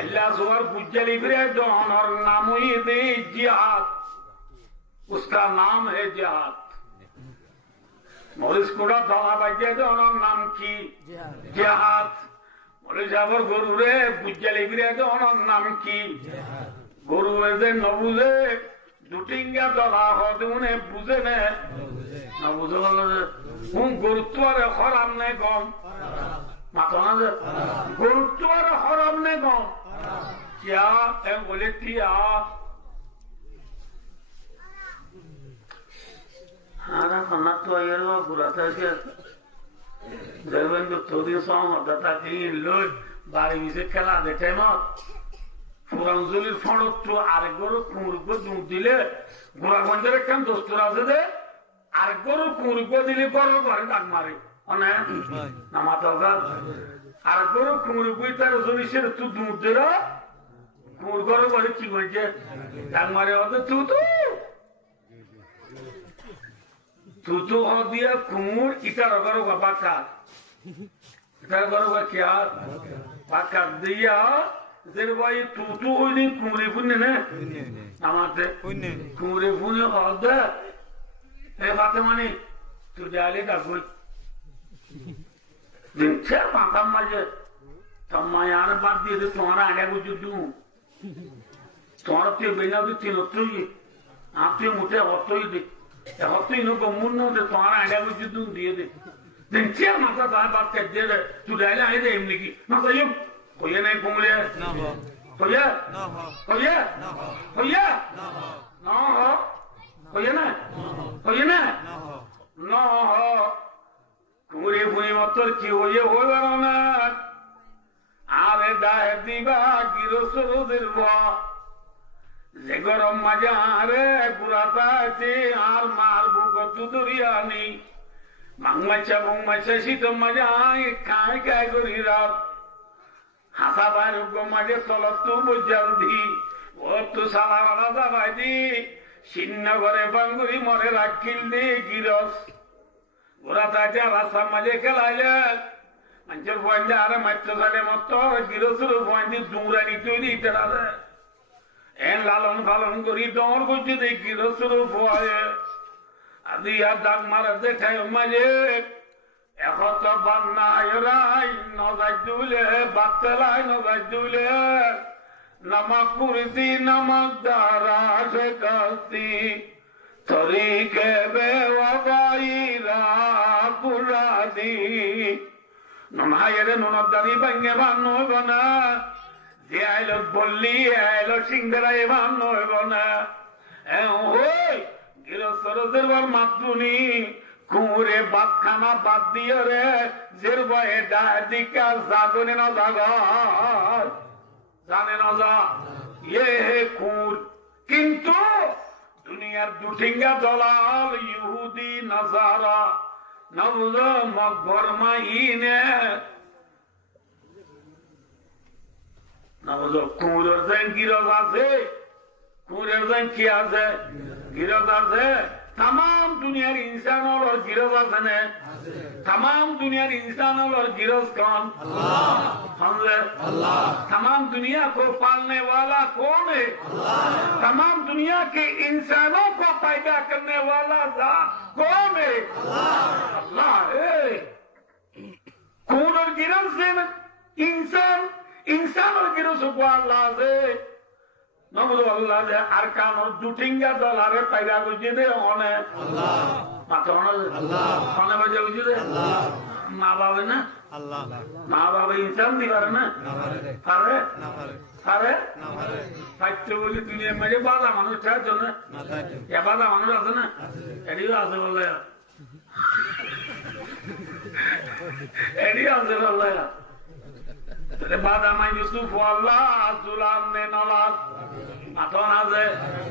अल्लाह सुवर गुज्जली फिरे जौन और नाम हुई दे जिहाद, उसका नाम है जिहाद। मौलिस कुड़ा दवा बजे जौन और नाम की जिहाद। मौलिस जाबर गुरु रे गुज्जली फिरे जौन और नाम की गुरु ऐसे नबुजे दुटिंगा दवा हो तो उन्हें बुझे ने नबुजे उन गुरुत्व रे खराब ने कौन माताना से गुरुत्व रे खराब ने कौन क्या ए बोले किया हारा खाना तो ये लोग गुराता है देवेंद्र थोड़ी सॉन्ग होता था कि लोग बारी से खेला देते मत पुरांजलिर फंड तो आरेगोर कुमुरगो दूध दिले गुरागंजेर केन दोस्तरा আছে দে आरेगोर कुमुरगो दिले বড় ঘরে ডাক মারে অনে না মাতালগা आरेगोर कुमुरगो তার জনিসের তু দুধ দেরা কুমুরগোর ঘরে কি হইছে ডাক মারে অত তু হদিয়া কুমুর ইটার ঘর বাবা ইটার ঘর কি আর পাকা দিয়া तेरे भाई तू हो नहीं कुमरे फुन्ने ने हमारे कुमरे फुन्ने होता है बातें माने तू जाले का कोई दिन से माता मजे तब मायार बात दिए तो तुम्हारा आगे कुछ दूँ तुम्हारा ते बिना तो तीन होते ही आप ते मुझे होते ही दे होते ही नो को मुन्नो दे तुम्हारा आगे कुछ दूँ दिए दे दिन से माता बात कर दे तू जाले आए दे इमली की माता यूं कोई नहीं कुमरे ना हो कोई ना हो कोई ना हो कोई ना हो कोई ना कोई ना ना हो कुमरे फुनी मतलब क्यों ये हो रहा ना आवे दाह दीवा गिरो सुरु दिलवा जेगोर मजा रे गुराता चे आर मार बुको तुदुरियानी मंगमचा शीत मजा काय काय करी रात हासा बारुगो मजे चलो तू जल्दी वो तू साला राजा भाई शिन्न करे बंगुरी मरे राखिल दे गिरस गुराताच्या रास्ता मजे केलाय मंचर फोंडे अरे मच्चो झाले मत्तो गिरसुर फोंडी दुंगरानी तुरी तेराले एन लालन फालन करी डोर गुज्जी दे गिरसुर फोए आदि या दाग मार दे ठाय मजे এখত বান্নায় রাই নজাজুলে বাতলাই নজাজুলে নামাক কুরদি নামাক দারাশে কাস্তি তরিকে বেওয়াগাইরা কুরাদি নমায়েরে ননদারি ভাঙে বানো গনা যে আইলো বললি আইলো সিংহরাই বানো গনা এ ওই গিরসরদের বার মাতুনি कुरे बात खाना बात दियो रे जिर बहे दादिका जागने न जाने न जा ये है कूर किंतु दुनिया दुठिंगा दलाल यहूदी नजारा नवुज़ मगबरमा इने नवुज़ कूर जन गिरजा से कूर जन किया से गिरजा से तमाम दुनियार इंसान और गिरज आसने तमाम दुनियार इंसान और गिरज कौन अल्लाह तमाम दुनिया को पालने वाला कौन है तमाम दुनिया के इंसानों को पैदा करने वाला कौन है अल्लाह है कौन और गिरज से इंसान और गिरज को अल्लाह से नमूद अल्लाह दे अरकान और दुटिंगा दलारे पैदा गुजे दे होने अल्लाह माता होने अल्लाह होने बजे गुजे दे अल्लाह माँ बाबे ना अल्लाह माँ बाबे इंसान दिवार ना फारे फाइट बोली दुनिया में जो बाला मानो चाह जो ना या बाला मानो राज़ ना एडियो आज़ बोले एडियो आज़ बोले तेरे बाद हमारे यूसुफ वाला जुलाम ने नवाज मातोना से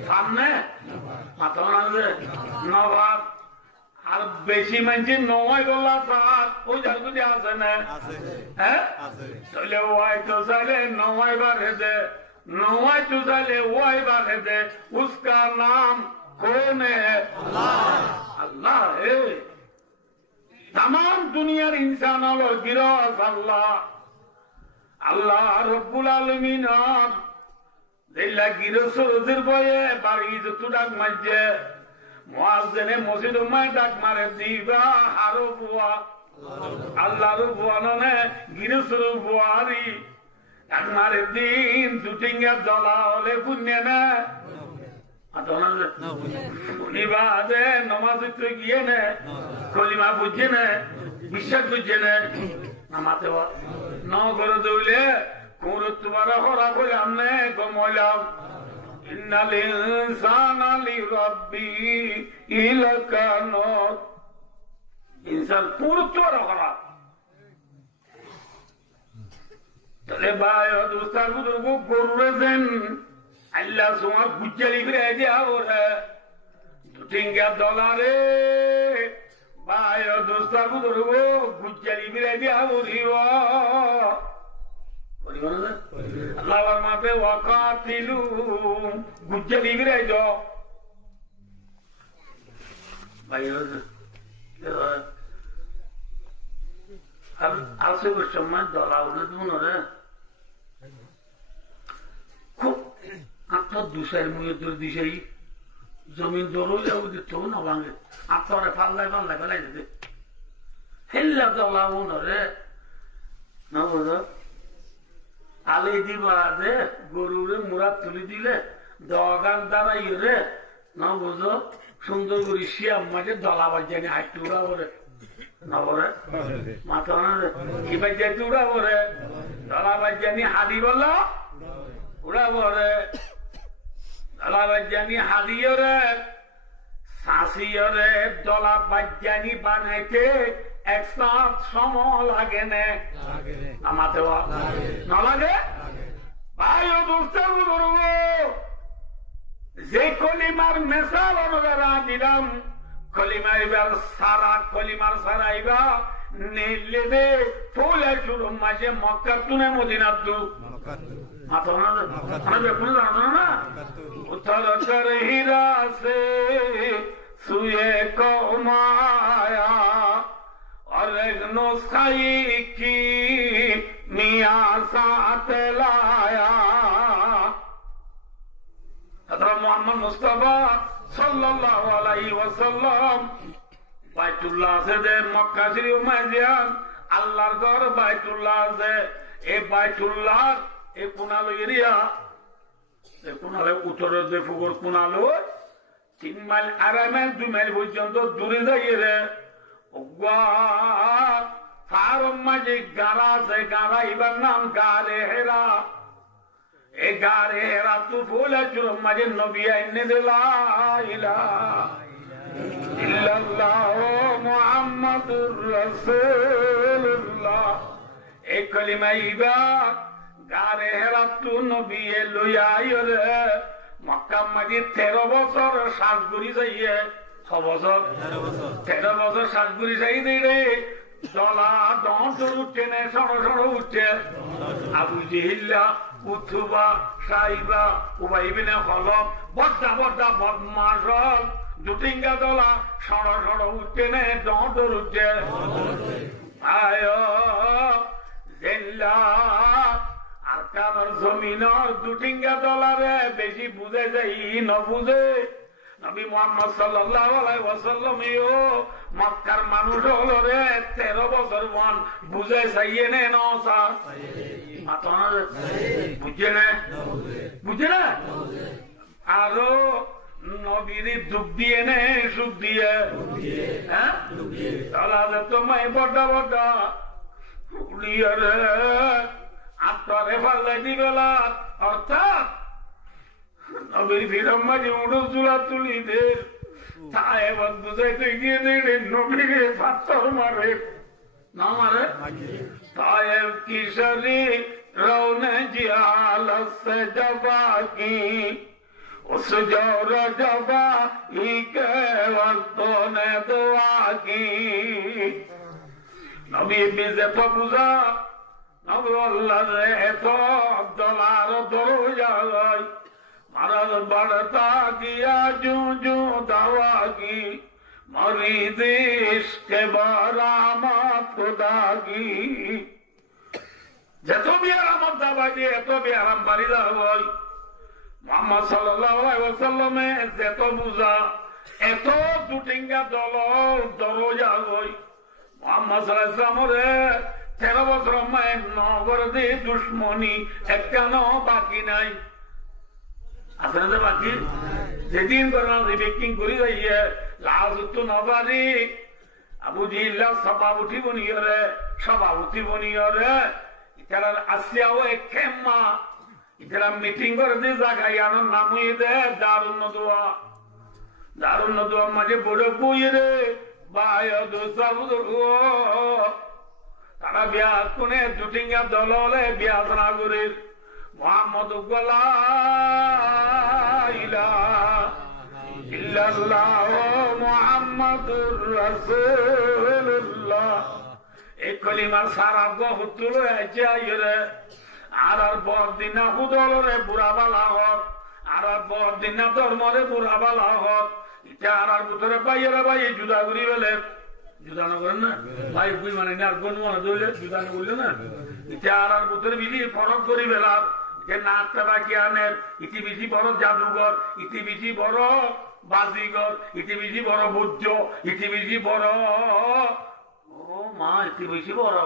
सामने मातोना से नवाज हर बेची मंची नौवाई बोला सार वो जल्द दिया सने हैं तो ले वाई तो साले नौवाई बारे दे नौवाई तो साले वाई बारे दे उसका नाम कौन है अल्लाह है तमाम दुनिया इंसानों और गिरोह अल्लाह আল্লাহ রব্বুল আলামিন দেলা গিরসরদের বয়ে বাড়ি যত ডাক মারছে মুয়াজ্জিনে মসজিদ উম্মায় ডাক মারে দিবা হারো বুয়া আল্লাহর বুয়া ননে গিরসর বুয়ারি ডাক মারে দিন দুটিঙ্গা দলা হলে পুণ্য না বাদে নমাজ গিয়ে নে কলিমা বুঝছে না বিশ্বাস বুঝছে না নামাতে ন করে দৌলে কোন তোমার হরা করলাম নে কমলাম ইন্নাল ইনসানা লিরাব্বিহি লাকানুত ইনসান পুরো তোর হরা তাহলে ভাই দোস্তার বুজুর্গ গরুরেছেন আল্লাহ তোমার বুঝালি ফিরে দিয়া ওরে দুটিঙ্গা দলারে ভাই দোস্তার বুজুর্গ বুঝালি ফিরে দিয়া বলিব আল্লাহর মাঝে ওয়াকাতিলু বুঝালি ফিরে যাও ভাই আছে সময় দলা উঠে মনে খুব আত্মার দুসাইয়ের মুখে তোর দিশাই জমিন দৌড় যাবো দিত না ভাঙে আত্মারে পাল্লাই পাল্লাই ফেলাই যেতে হেল্লা দলা মনে না বোঝ আলি দিবা দে গরুরে মুরাদ তুলি দিলে দগান দাঁড়াই রে না বোঝ সুন্দর করে শিয়াম মাঝে দলা বাজানি হাইট উড়া বলে না বলে মাথা কি বাজাইতে উড়া বলে দলা বাজানি হাদি বল উড়া বলে দলা বাজানি হাদিও রে শাসিও রে দলা বাজানি বানাইতে একসাথ সময় লাগে না আমাতে না লাগে ভাই ও দোস্তার করব যে কলিমার মেসাল অনুযায়ী দিলাম কলিমা এবার সারা কলিমার সারা এবার নেলে ফুলে শুরু মাঝে মক্কা তুনে মদিনার দু মাথা বেকুন জানো না উত্তর কর হীরা সে সুয়ে কমায়া और एक नुस्खाई की मिया साथ लाया हज़रत मोहम्मद मुस्तफा सल्लल्लाहु अलैहि वसल्लम বাইতুল্লাহ से दे मक्का शरीफ में जान আল্লাহর ঘর বাইতুল্লাহ से ए বাইতুল্লাহ ए কুনালো এরিয়া ए কুনালে উত্তরে দে ফুগর কুনালো 3 মাইল আরামে 2 মাইল পর্যন্ত দূরে যাইয়ে রে মাঝে গাড়া আছে গাড়া এবার নাম গারে হেরা এ গারে হেরা তু ফুল চুর মাঝে নবী আইনে মুহাম্মাদুর রাসূলুল্লাহ এ কলিমা ইবা গারে হেরা তু নবী লইয়া আইরে মক্কা মাঝে 13 বছর সাজগুড়ি যাইয়ে 13 বছর সাজগুড়ি যাই রে দলা দর উঠছে না সড় সড় উঠছে আবু জিহিল্লা উথুবা সাইবা উবাইবিনে হলম বড্ডা বড্ডা বদমাস দুটিঙ্গা দলা সড় সড় উঠছে না দর উঠছে আয় জেল্লা আর কামার জমিনের দুটিঙ্গা দলারে বেশি বুঝে যাই ন বুঝে নবী মুহাম্মদ সাল্লাল্লাহু আলাইহি ওয়াসাল্লাম মক্কার মানুষ হলো রে 13 বছর বন বুঝে চাইয়ে নে নসা মাথা বুঝে না বুঝে না আরো নবীর দুঃখ দিয়ে নে সুখ দিয়ে হ্যাঁ তাহলে তোমায় বড় বড় উড়িয়ে রে আত্মারে পাল্লাই দিবেলা অর্থাৎ নবীর ফিরম মাঝে উড়ো চুলা তুলি দে তাই এবার বুঝাইতে গিয়ে দে নবীরে পাথর মারে না মারে তাই কিশোরী রৌনে জিয়ালস জবা কি उस जोर जबा ही के वक्तों ने दुआ की नबी बिजे फबुजा नबी अल्लाह रे तो अब्दुल्लाह दरुजा गई मरद बढ़ता किया जू जू दवा की मरीद इश्क बरामत खुदा की যেত বিয়ারামত দাবাই দিয়ে এত বিয়ারাম বাড়ি দেওয়া হয় মুহাম্মদ সাল্লাল্লাহু আলাইহি ওয়াসাল্লামে যেত বুঝা এত দুটিঙ্গা দল দরজা হয় মুহাম্মদ সাল্লাল্লাহু আলাইহি ওয়াসাল্লামের 13 বছর মায়ের নগর দিয়ে দুশ্মনী একটানো বাকি নাই আছে না বাকি যেদিন করোনা ব্যক্তি করি যাইয়ে লাল তো নবারি আবু জিল্লা সভাপতি বনিয়রে ইতারা আসিয়াও এক খেম্মা ইতারা মিটিং করে দিয়ে জায়গায় আনার নাম হয়ে দেয় দারুণ দোয়া মাঝে বড় বইয়ে রে তারা বিয়া কোনে দুটিঙ্গা দল হলে বিয়া না করে মোহাম্মদ মুহাম্মাদুর রাসূলুল্লাহ এই কলিমার সারা গহতুল আছে আইরে আর বড়দিনা হুদলরে বুড়াবালা হক আর বড়দিনা ধর্মরে বুড়াবালা হক এটা আর ভিতরে বাইরে ভাই জুদা করি বেলে জুদা না করেন না ভাই বুঝ মানে না কোন মনে ধরলে জুদা না বললে না এটা আর ভিতরে বিধি ফরক করি বেলা যে নাচটা বাকি আনের ইতি বেশি বড় জাদুঘর ইতি বেশি বড় বাজিঘর ইতি বেশি বড় বুদ্ধ ইতি বেশি বড় ও মা ইতি বেশি বড়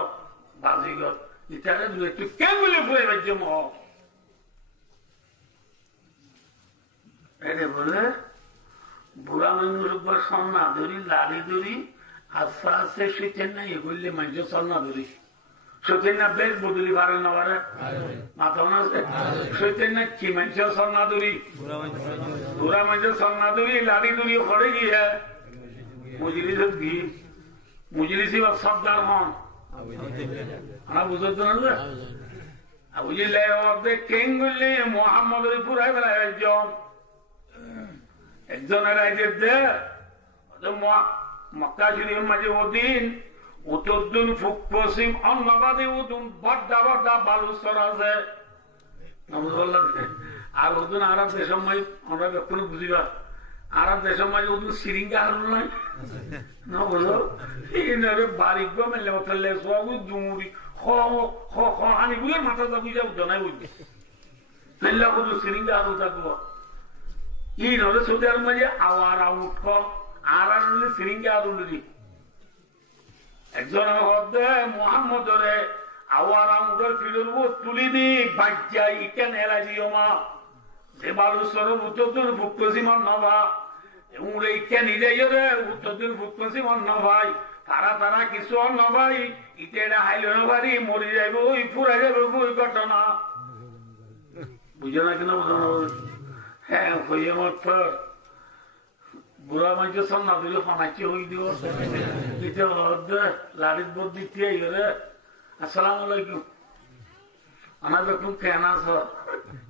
বাজিঘর ইটারে একটু কেমন ফুয়ে বাজ্য মহ বলে বুড়া মানুষ সন্না ধরি লাড়ি ধরি আস্তে আস্তে শীতের না এগুলি মানুষ সন্না ধরি শীতের না বেশ বদলি পারে না পারে মাথা মনে আছে শীতের না কি মানুষ সন্না ধরি বুড়া মানুষ সন্না ধরি লাড়ি ধরি করে গিয়ে মুজলিসি বা সবদার হন আমরা বুঝতে না বুঝলে কেন বললে মোহাম্মদের পুরাই বেলায় একজনের রাইজের দে মক্কা শরীফ মাঝে ওদিন উত্তরদিন ফুক পশ্চিম অন্নবাদে ওদিন বড্ডা বড্ডা বালুস্তর আছে আর ওদিন আরব দেশের মাঝে আমরা কোনো বুঝিবা আরব দেশের মাঝে ওদিন সিরিঙ্গা হারুন নাই না বলো বাড়ি গো মেলে ফেললে সব দুমুড়ি হানি বুঝে মাথা চাপি যাবো জানাই বুঝবে ফেললে ওদিন সিরিঙ্গা হারু থাকবো ಈ ನೋಡು ಸುಧಾರ ಮಜೆ আওয়ার উঠো আর সিরিঙ্গে আর উঠি একজন হদে মোহাম্মদরে আওয়ার আমগর ফিরব তুলি দি বাজ্জা ইকেন এলা দিও মা যে বালুসর উত্তর ফুকসিমান নভা উড়ে ইকেন ইরে উত্তর ফুকসিমান নভাই তারা কিছু নভাই ইটেরা হাইলো নভারি মরি যাইব ওই ফুরা যাবে ওই ঘটনা বুঝো না কেন বুঝো না হ্যাঁ হয়ে মত বুড়া মানুষ সন্না দিলে ফানাচ্ছি হই দিব লাড়ির বোধ দিতে রে আসসালাম আলাইকুম আমার বেকুম কেন আস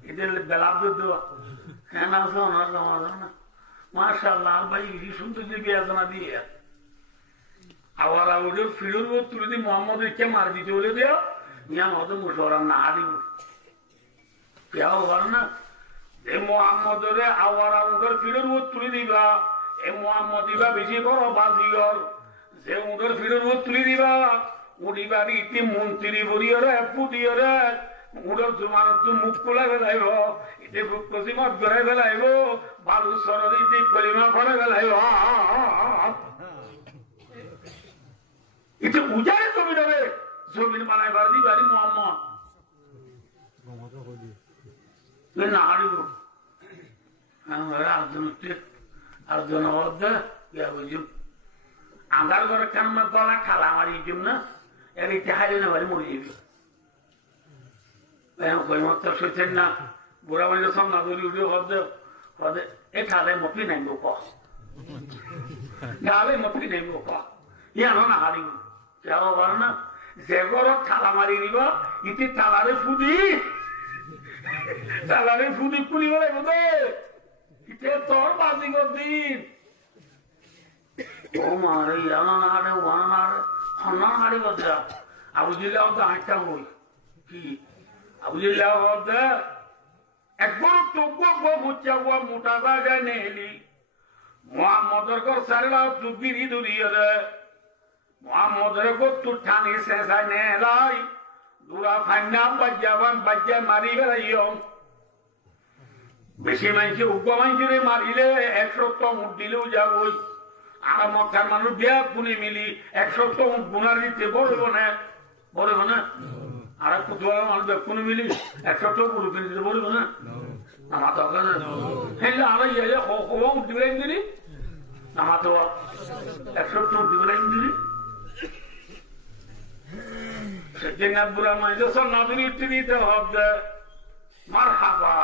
এদের বেলা দেওয়া কেন আস ওনার জমা না মাশাআল্লাহ ভাই সুন্দর যে বিয়াজনা দিয়ে আবার আউডের ফিরুর বোধ তুলে দিয়ে মোহাম্মদ কে মার দিতে বলে দেওয়া মিয়া মতো মুসলমান না হারিব কেউ হল না এ মোহাম্মদরে আওয়ার আমগর ফিরুর বোধ তুলে দিবা এ মোহাম্মদ ইবা বেশি বড় বাজিগর যে উগর ফিরুর বোধ তুলে দিবা উড়িবার ইতি মন্ত্রী বরিয়রে পুদিয়রে উড়র জুমান মুখ খোলা ফেলাইব ইতি বুক পশ্চিমত ঘরে ফেলাইব বালু সরদ ইতি কলিমা করে ফেলাইব ইতি উজারে জমিন হবে জমিন বানাইবার দিবারি মোহাম্মদ না হারিব আরেকজন আধার ঘরে কেন গলা খালা মারি দিম না এর ইতি হারিয়ে না বাড়ি মরে যাবি সইতেন না বুড়া মানুষ সামনা ধরি উঠে হদে এ ঠালে মফি নাইব ঠালে মফি নাইব ইয়ানো না হারিব কেউ বল না যে ঘরত ঠালা মারি দিব ইতি তালারে ফুদি তালারে ফুদি পুলি বলে বোধে ইতে তোর বাজি দিন ও মারে ইয়ানো না হারে ওয়ানো না হারে হন্না হারি কথা আবু জিল্লাহ তো হাঁটটা বই কি আবু জিল্লাহ হদে একবার তো বুঝা মোটা জায়গায় নেলি মোহাম্মদর কর সারা তুবিরি দূরিয়ে রে মোহাম্মদের কর তুর ঠানি শেষায় নেলাই দুরা ফান্নাম বাজ্যাবান বাজ্যা মারি বেড়াইও বেশি মানুষ উগ্র মানুষের মারিলে 100 উঠ দিলেও যাবই আর মক্কার মানুষ দেয়া পুনে মিলি 100 উঠ গুনার দিতে বলব না আর কুতুয়ার মানুষ কোনো মিলি 100 পুরো কিনে দিতে বলব না আমার তো আর উঠ দিবেন দিলি আমার তো 100 উঠ দিবেন দিলি সেদিন বুড়া মাইজ নাবির উঠতে দিতে হবে মারহাবা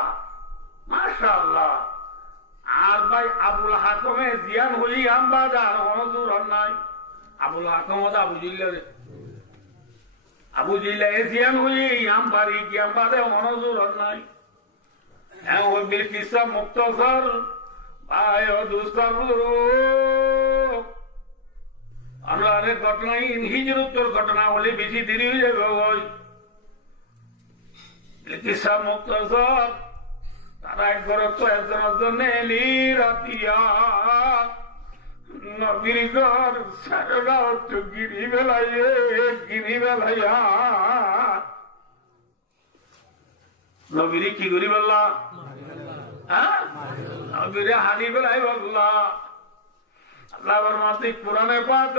মাশাআল্লাহ আর ভাই আবুল হাকমে জিয়ান হই আমবাজার হনজুর নাই আবুল হাকম আবু জিল্লা জিয়ান হই আমবাড়ি কি আমবাদে হনজুর নাই ওই বিল কিসা মুক্তসর ভাই ও দুস্তর আমরা অনেক ঘটনা হিজরতের ঘটনা হলে বেশি দেরি হয়ে যাবে ওই কিসা মুক্তসর তারা একবার তো একজনের জন্য এলি রাতিয়া নবীর ঘর সারা তো গিরি বেলাইয়া নবীর কি করি বললা হ্যাঁ নবীরে হানি বেলাই বললা আল্লাহর মাতে কোরআনে পাক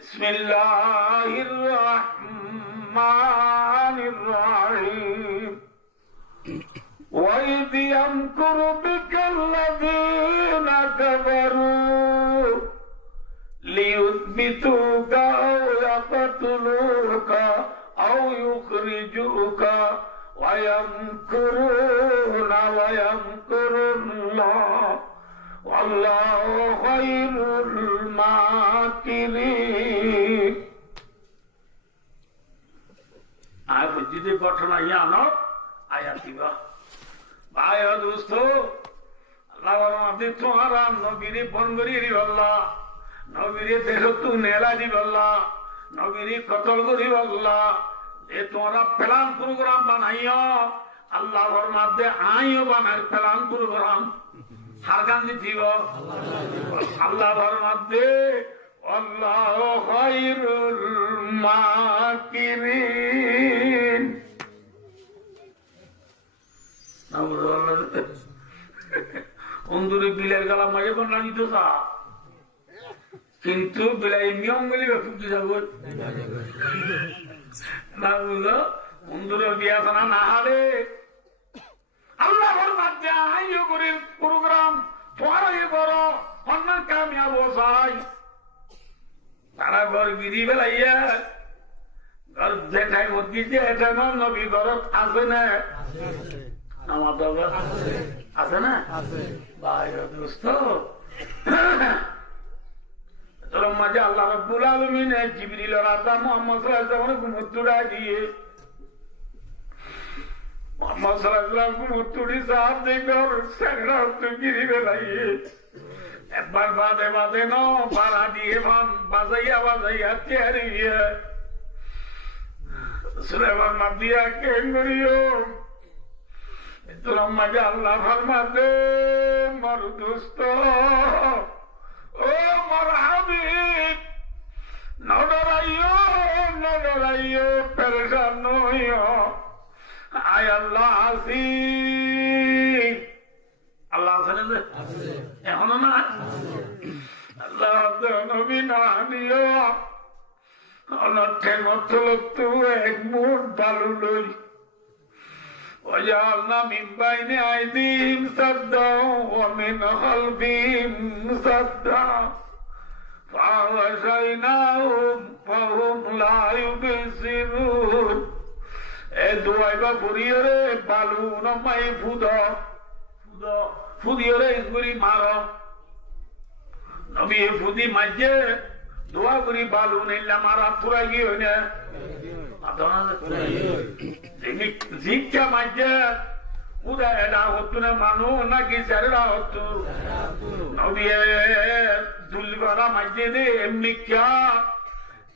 বিসমিল্লাহির রহমানির রহিম وَإِذْ يَمْكُرُ بِكَ الَّذِينَ كَفَرُوا لِيُثْبِتُوكَ أَوْ يَقْتُلُوكَ أَوْ يُخْرِجُوكَ وَيَمْكُرُونَ وَيَمْكُرُ اللَّهُ وَاللَّهُ خَيْرُ الْمَاكِرِينَ আর যদি ঘটনা জানো আয়াতিবা ভাই দোস্ত আল্লাহ তোমারা নবীরে ফোন করি আল্লাহ নবীরে দেখো তু নেলা দিব আল্লাহ নবীরে কতল করি আল্লাহ যে তোমরা প্ল্যান প্রোগ্রাম বানাইও আল্লাহর মধ্যে আইও বানার প্ল্যান প্রোগ্রাম সারগান দিব আল্লাহর মধ্যে আল্লাহ খায়রুল মাকিরিন অন্দুরে বিলের গালা মাঝে বানা নিত কিন্তু বিলাই নিয়ম গেলে খুঁজতে যাবো না বুঝলো অন্দুরের বিয়া জানা না হারে আল্লাহর মধ্যে আইও করে প্রোগ্রাম পরে বড় অন্য কামিয়াব চাই তারা ঘর গিরি বেলাইয়া ঘর যেটাই দিতে এটা নবী ঘর আছে না আমার দরবার আছে না ভাই দোস্ত তোর মাঝে আল্লাহ রাব্বুল আলামিন জিবরিল আর আদম মুহাম্মদ সাল্লাল্লাহু আলাইহি ওয়াসাল্লাম মুতুড়া দিয়ে মুহাম্মদ সাল্লাল্লাহু আলাইহি ওয়াসাল্লাম মুতুড়ি সাহেব দেখর সেগড়া তো গিরি বেলাইয়ে একবার বাদে বাদে ন পারা দিয়ে ভান বাজাইয়া চেহারিয়ে সুলেমান মাদিয়া কেন করিও তোর মাঝে আল্লাহ ফরমাতে মর দোস্ত ও মর হাবিব নডরাইও পেরেশান নইও আয় আল্লাহ আসি আল্লাহ আছে এখনো না আল্লাহ নবী না নিও অনর্থে নথলত্তু এক মুঠ বালু লই وجعلنا من بين أيديهم سدا ومن خلفهم سدا فأغشيناهم فهم لا يبصرون দুয়াইবা ফুরিয়রে বালু নমাই ফুদিয়রে ইসগুরি মারো নবী ফুদি মাঝে দোয়া করি বালু নিলাম মারা পুরাই গিয়ে না জিজ্ঞা মাঝে উদা এরা হতো না মানু নাকি স্যারেরা হতো নবী দুল করা মাঝে দে এমনি ক্যা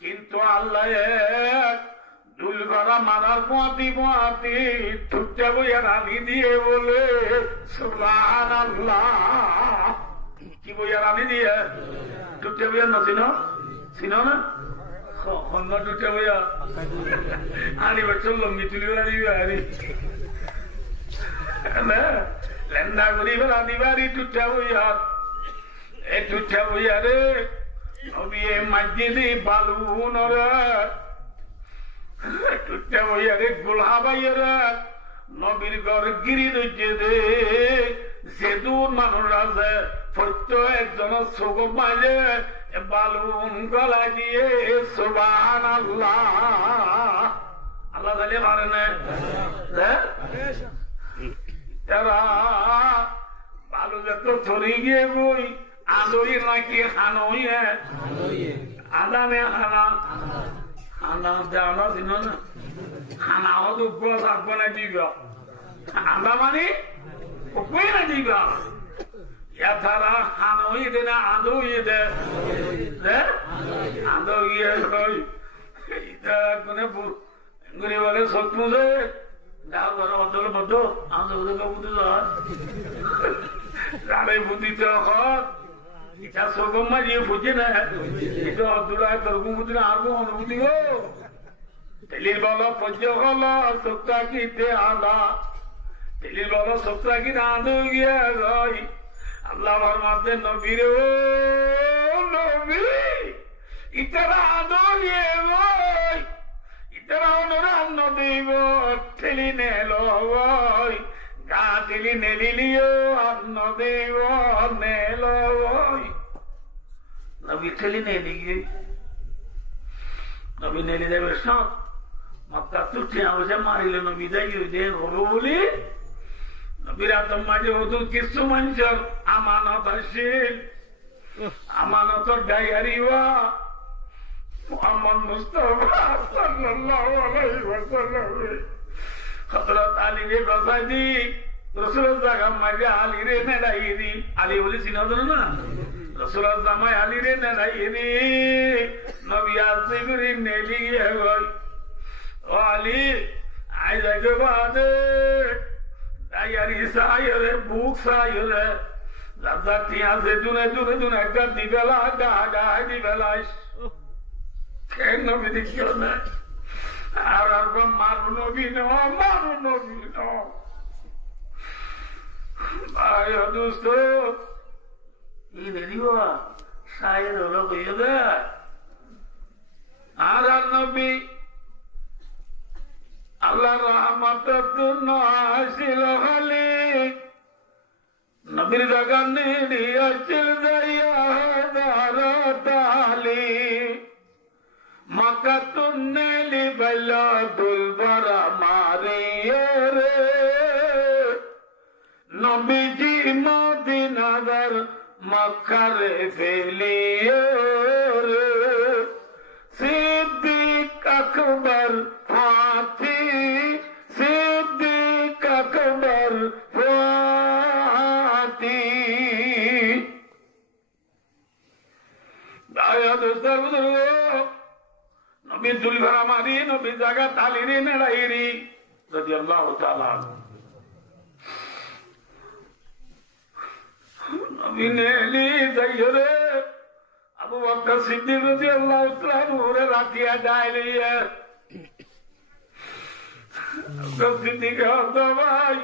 কিন্তু আল্লাহ দুল করা মারার পোয়াতি ঠুকতে বইয়া রানি দিয়ে বলে সুবহানাল্লাহ কি বইয়া রানি দিয়ে ঠুকতে বইয়া না চিনো না অন্য দুটা বইয়া আনি বছর লম্বি তুলি বেলা দিবে আরে লেন্দা করি বেলা দিবারি টুটা বইয়া এই টুটা বইয়া রে নবী মসজিদে বালু নরা টুটা বইয়া রে গোলহা বাইরা নবীর ঘর গিরি দইছে দে যেদূর মানুষ আছে প্রত্যেক একজন চোখ মাঝে বালুন গলা দিয়ে সুবহানাল্লাহ আল্লাহ তাআলা পারে না এরা বালু যত ধরে গিয়ে বই আদরি নাকি হানই আদানে হানা হানা জানা দিন না হানাও তো উপর থাকবো না দিবা আদা মানে উপরে না দিবা এছাড়া হানই দেনা আদই দে আদই এটা কোনে গরিবারে সৎমুজে যাও ঘরে অদল বদ্ধ আদৌকে বুঝতে যারে বুঝিতে হক এটা সগম মারিয়ে বুঝে না এটা অদুরায় তরকম বুঝি না আর অনুভূতি গো তেলির বল পঞ্চ হল সপ্তাহ কিতে আলা তেলির বল সপ্তাহ কি আদৌ গিয়া গই আল্লাহ মাঝে নবীর নবী ইতারা আদৌ গিয়ে গই ইতারা অনুরাম নদীব ঠেলি নেল গই গা দিলি নেলিলিও আর নদীব নেল গই নবী ঠেলি নেলি গিয়ে নবী নেলি দেবে সব মক্কা তুঠে বসে মারিলে নবী যাই হলো বলি নবীরা তো মাঝে হতো কিছু মানুষের আমানত আসিল আমানতর ডায়ারিবা মুহাম্মদ মুস্তাফা সাল্লাল্লাহু আলাইহি ওয়াসাল্লাম হযরত আলী রে বাসাদি রাসূলের জায়গা মাঝে আলী রে নেড়াইরি আলী বলি চিনো না রাসূলের জামাই আলী রে নেড়াইরি নবী আসে করে নেলি গই ও আলী আই যাইবে বাদে ডায়ারি সাইরে বুক সাইরে লাজাতি আছে দুনে দুনে দুনে একটা দিবেলা গা গা দিবেলা কেন নবী দেখিও না আর মারু নবী ন মারু নবী ন ভাই দোস্ত ই দেরিবা সাইর হলো কইয়া দে আর নবী আল্লাহ রহমতের জন্য আসিল খালি নবীর জায়গা নিয়ে আসিল দালি মাকা তুন্নেলি বেলা দুলবরা মারিয়ে রে নবীজি মদিনার মক্কারে ফেলিয়ে রে সিদ্দিক আকবর ফাতি সিদ্দিক আকবর ফাতি দায়া দোস্তার বুজুর্গ নবী দুলভরা মারি নবী জায়গা তালিরি নেড়াইরি রাদিয়াল্লাহু তাআলা নবী নেলি যাইরে আবু বকর সিদ্দিক রাদিয়াল্লাহু তাআলা ওরে রাতিয়া ডাইলিয়া সিদ্দিক হতো ভাই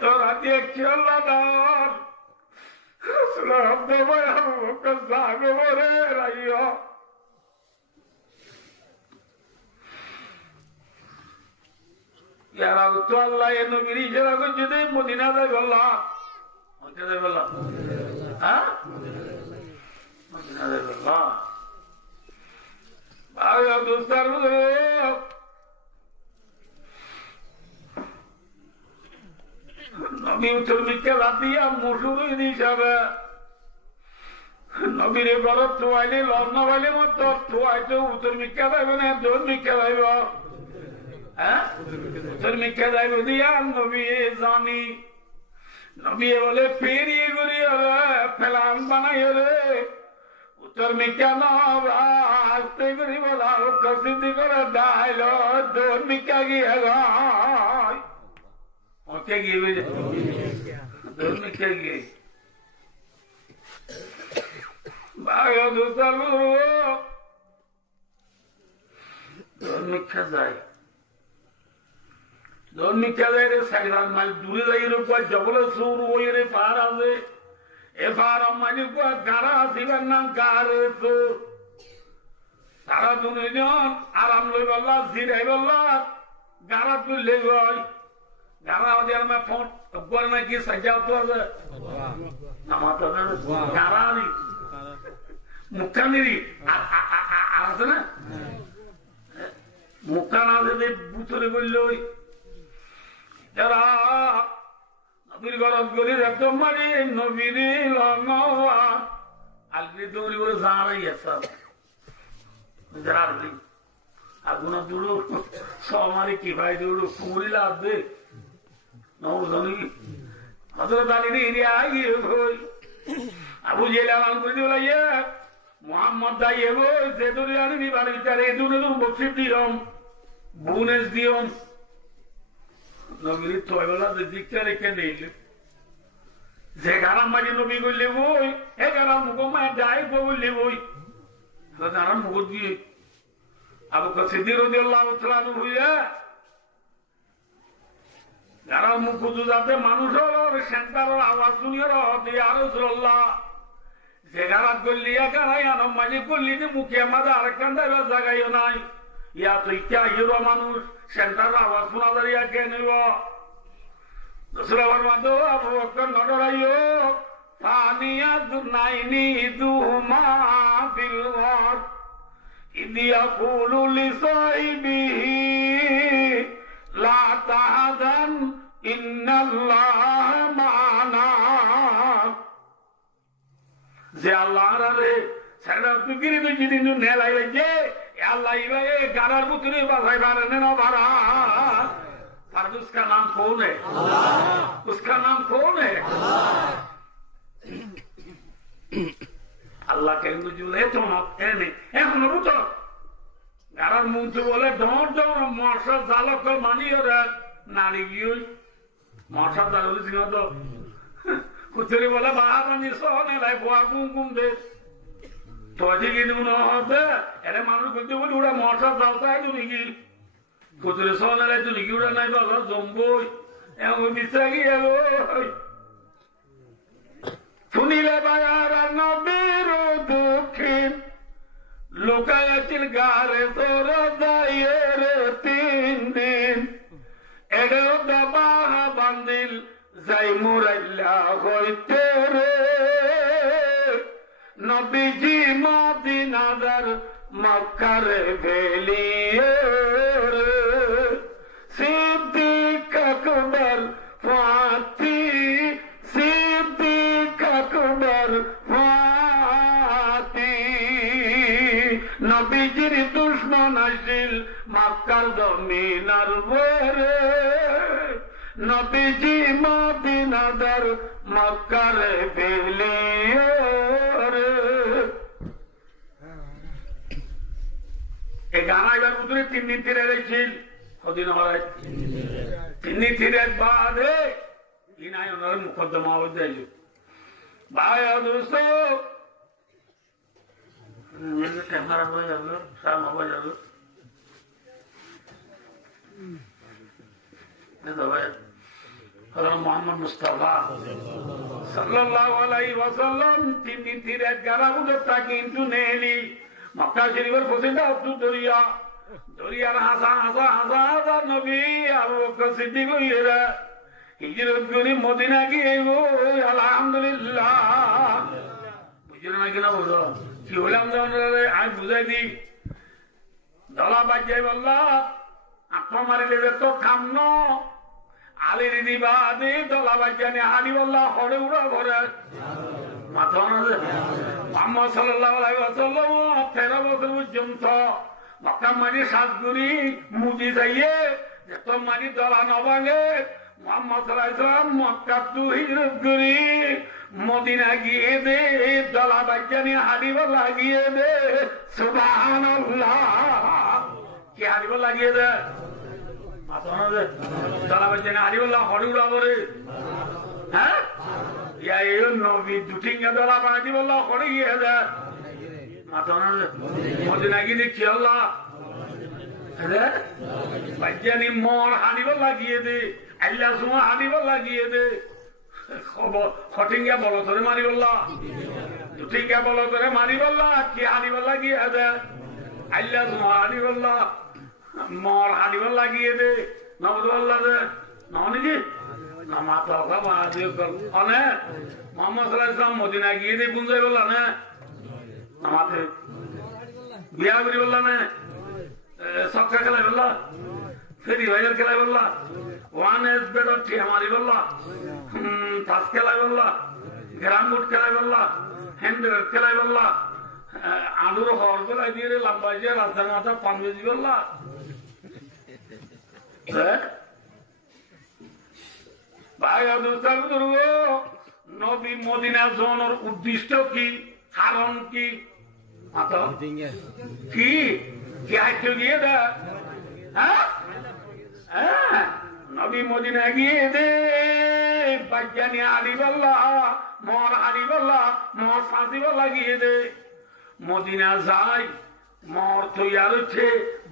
তো রাতিয়া খেলা দাও রাসূল হতো ভাই আবু বকর সাগরে রাইয়া ইয়ারা তো আল্লাহ এর নবীর ইশারা করছে দে মদিনা যাবে আল্লাহ মদিনা যাবে আল্লাহ হ্যাঁ মদিনা যাবে আল্লাহ ভাই দোস্তার নবী উত্তর দিকে রাতিয়া মসুর হিসাবে নবীরে ঘরত থুয়াইলে লগ্ন বাইলে মত থুয়াইতে উত্তর মিথ্যা যাইবে না দোর মিথ্যা যাইব উত্তর মিথ্যা যাইব দিয়া নবী জানি নবী বলে ফেরিয়ে করি ফেলান বানাই রে উত্তর মিথ্যা নস্তে করি বলা কসিদ্ধি করে ডাইল দোর মিথ্যা গিয়ে গায় ওকে গিয়ে দোর মিথ্যা গিয়ে ভাই দোস্তার মিথ্যা যায় যখন মিথ্যা যায় রে 4 মাইল দূরে যাই রূপা জবলে সুর ওই রে পার আছে এ পার মানে গাড়া আসিবার নাম গাড়ে সুর তারা দুজন আরাম লই বললা জিরাই বললা গাড়া তুললে গই গাড়া ওদের মে ফোন করে নাকি সাজাও তো আছে নামাতো গাড়া নি মুখানিরি আছে না মুখানা যদি বুতরে বলল যারা নবীর গরজ গরির একদম মানে নবীর লঙ্গা আলগি দৌড়ি করে জানাই আছে যারা আগুনা দৌড়ো সমারি কি ভাই দৌড়ো কুমুরি লাগবে নৌজনী হজরত আলী এরিয়া আগে হই আবু জেলা মান করে দিও লাগে মোহাম্মদ দাই এগো যে দৌড়ি আনি বিবার বিচারে এই দৌড়ে দৌড় বক্সি দিয়ম বুনেস দিয়ম নবীর তোয়লা দিকটা রেখে নিলে যে গারাম মাঝে নবী করলে বই এ গারাম মুখমায় যাই বললে বই গারাম মুখ দিয়ে আবু সিদ্দিক রাদিয়াল্লাহু তাআলা হইয়া যারা মুখ যাতে মানুষের সেন্টারের আওয়াজ শুনিয়ে ইয়া রাসূলুল্লাহ যে গারাত গলিয়া গারাই আনম মাঝে করলি যে মুখে মাঝে আরেকখান জায়গায় নাই ইয়া তুই কে হিরো মানুষ সেন্টারের আওয়াজ শোনা দাঁড়িয়ে কে নেব রসুলের মাধ্যমে আবু বকর নডরাইও ফানিয়া দুনাইনি দুমা ফিল ওয়ার ইদিয়া কুলু লিসাইবিহি লা তাহাদান ইন্নাল্লাহ মা'ানা যে আল্লাহ রে সারা তুকিরি দুদিন নেলাই যে আল্লাহ ইবাই গারার মুতরে বাজাই বারে না বারা पर उसका नाम कौन है उसका नाम कौन है अल्लाह के जुले तो तो गारार मुंह बोले डोंट डोंट मर्शा जालक को मानी और नारी गियो मर्शा जालक सिंह तो कुतरी बोले बाहर मानी सोने लाई बुआ गुम दे तो जी की नुन होते अरे मानो कुछ बोले उड़ा मर्शा जालता है जो नहीं कुतरे सोने लाई तो नहीं उड़ा नहीं बाबा ज़म्बोई एवं मिस्त्री है वो सुनीले बाजार नबीरो दुखी लोकाया चिलगारे सोरा दायरे 3 दिन एडो दबाह बंदिल जाई मुरल्ला होते रे नबी जी मदीना दर मक्का रे भेलिए सिद्दीक अकबर फाती सिद्दीक अकबर फाती नबीजिर दुश्मन आसिल मक्कार जमीनार बोरे नबीजी मदीना दर मक्कार भेलिए ए गाना এবার উতরে 3 দিন ধরে রইছিল কদিন হয় 3 দিন ধরে বাদে ইনায় ওনার মুকদ্দমা হয়ে যায় ভাই দোস্ত মেরে ক্যামেরা হয়ে গেল সব হয়ে গেল না ভাই হযরত মুহাম্মদ মুস্তাফা সাল্লাল্লাহু আলাইহি ওয়াসাল্লাম 3 দিন ধরে গারাবুদের তা কিন্তু নেলি मक्का शरीफ फसिदा अब्दु दरिया दरिया हासा हासा हासा हासा नबी अबू बकर सिद्दीक हुईरा हिजरत करी मदीना की गो अल्हम्दुलिल्लाह बुझना ना किना बोलो কি হলাম জানরে আজ বুঝাই দি দলা বাজে বল্লা আপা মারিলে তো খামনো আলির দিবাদে দলা বাজানে হালি বল্লা হড়ে উড়া ঘরে মাথা না মোহাম্মদ সাল্লাল্লাহু আলাইহি ওয়াসাল্লাম 13 বছর পর্যন্ত মক্কা মারি সাজগুরি মুদি যাইয়ে যত মারি দলা না ভাঙে মোহাম্মদ সাল্লাল্লাহু আলাইহি ওয়াসাল্লাম মক্কা টু হিজরত করি মদিনা গিয়ে দে দলা বাজানি হাড়িব লাগিয়ে দে সুবহানাল্লাহ কি হাড়িব লাগিয়ে দে মাথা না দলা বাজানি হাড়িব হড়ি উড়া করে হ্যাঁ या ये नबी दुटिंगा दला पानी बोला खड़ी है जा माता ना मदीना की ने चला বাজ্যানি মর হানিব লাগিয়ে দে আল্লাহ সুমা হানিব লাগিয়ে দে ফটিঙ্গা বলো তোরে মারি বললা দুটিঙ্গা বলো তোরে মারি বললা কি হানিব লাগিয়ে দে আল্লাহ সুমা হানি বললা মর হানিব লাগিয়ে দে নবদ বললা দে নাকি নামা তো অনেক মোহাম্মদ সাল্লাল্লাহু আলাইহি ওয়াসাল্লাম মদিনা গিয়ে দে গুঞ্জাই বললা না নামাতে বিয়া করি বললা না সক্কা খেলাই বললা ফেরি ভাইয়ের খেলাই বললা ওয়ান এস বেডর ঠিয়া মারি বললা তাস খেলাই বললা গ্রাম বুট খেলাই বললা হ্যান্ডেল খেলাই বললা আলুর হর খেলাই দিয়ে লম্বা যে রাস্তার মাথা পান বেজি বললা ভাই নবী মদিনা যাওয়ার উদ্দেশ্য কি কারণ কি কি আইতে গিয়ে দে নবী মদিনা গিয়ে দে বাজ্যানি আলিবাল্লাহ মর আলিবাল্লাহ মর ফাঁসিবাল্লাহ গিয়ে দে মদিনা যায় মর তৈয়ার হচ্ছে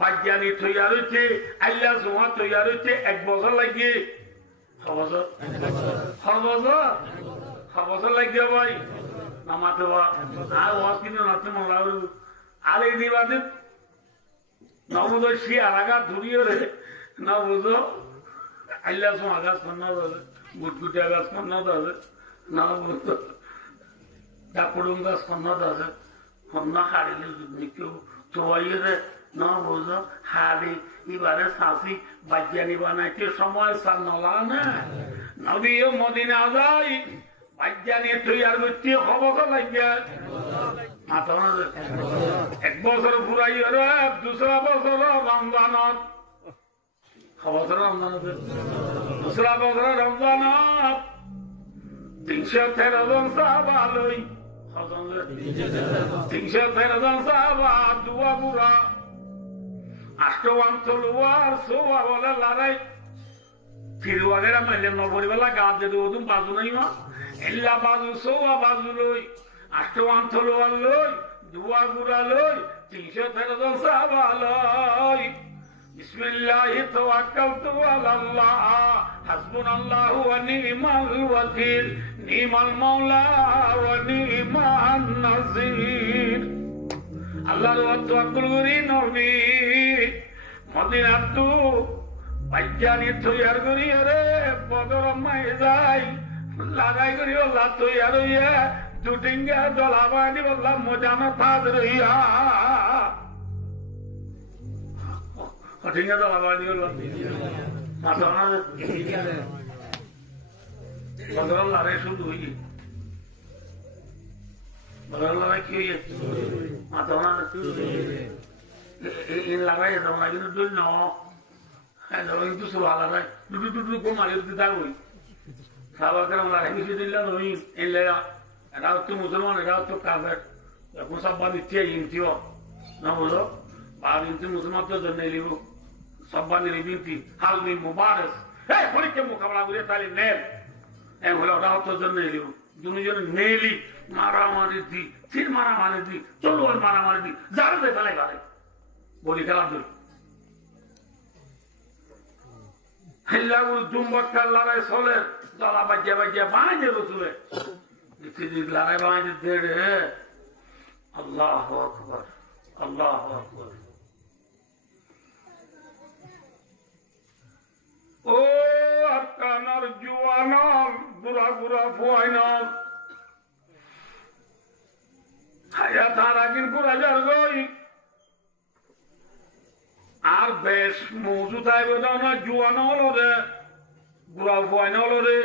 বাজ্যানি তৈয়ার হচ্ছে আল্লাহ জমা তৈয়ার হচ্ছে 1 বছর লাগিয়ে 6 বছর লাগিয়ে ভাই নামাতে আর ওয়াজ কিন্তু নাচতে মনে আর এই দিবাদে নবুদ শিয়ারাগা ধরিয়ে রে নবুদ আল্লাহ আগাছ কন্যা ধরে গুটগুটি আগাছ কন্যা ধরে নবুদ ডাকুডুম গাছ কন্যা ধরে কন্যা হারিলে কেউ চোয়াইয়ে রে নবুদ হারি এবারে শাসি বাজ্যানি বানাইতে সময় সার নলা না নবীও মদিনা যায় বাজ্যানি তৈয়ার করতে খবর লাগিয়ে 1 বছর পুরাই দুসরা বছর রমজানত দুসরা বছর রমজানত 313 জন সাহাবা লই 313 জন সাহাবা দুয়া বুড়া আষ্টওয়ান তলোয়ার সোয়া বলে লড়াই ফিরওয়াগেরা মাইলে নবরিবেলা গাছ দিয়ে ওদুম বাজু নাই মা এল্লা বাজু সোয়া বাজু লই আষ্টওয়ান তলোয়ার লই দুয়া বুড়া লই 313 জন সাহাবা লই বিসমিল্লাহি তাওয়াক্কালতু আলাল্লাহ হাসবুনাল্লাহু ওয়া নি'মাল ওয়াকিল নি'মাল মাওলা ওয়া নি'মান নাসির আল্লাহর তাওয়াক্কুল করি নবী মদিনা তো বাজ্যানি তৈয়ার করি রে বদর মাই যাই লাগাই করি আল্লাহ তৈয়ার হইয়া দুটিঙ্গা দলাবানি বললাম মজানো ফাদ রইয়া কঠিঙ্গা দলাবানি বললাম মাথা বদর লড়াই শুরু হই বদর লড়াই কি হইয়া মাথা এই লাগাই যেতাম না কিন্তু দুই ন কিন্তু সব আলাদা দুটো দুটো কম আগে থাকবই সাহাবাকের লড়াই বেশি দিলাম ওই এই লেগা এটা হচ্ছে মুসলমান এটা হচ্ছে কাফের এখন সব বাদ ইচ্ছে ইনতিও না বলো আর ইনতি মুসলমান তো জন্য নিব সব বাদ নিবি ইনতি হালমি মুবারক এই পরীক্ষা মোকাবেলা করে তাহলে নেন এই হলো ওটা হচ্ছে জন্য নিব দুজন নেলি মারামারি দি ফির মারামারি দি চলো মারামারি দি যারা দে ফেলাই পারে বলি খেলা ধরি জুম্বটকার লড়াই চলে দলা বাজিয়া বাজিয়া বাঁধে রসুলে লড়াই বাঁধে দেড়ে আল্লাহ আকবার আল্লাহ আকবার ও আকানার জুয়ানার বুড়া বুড়া ফুয়াইনার খাইয়া তারা কিন্তু রাজার গই আর বেশ মজুদ আইব না জুয়ানো হলো রে বুড়া ফুয়াইনা হলো রে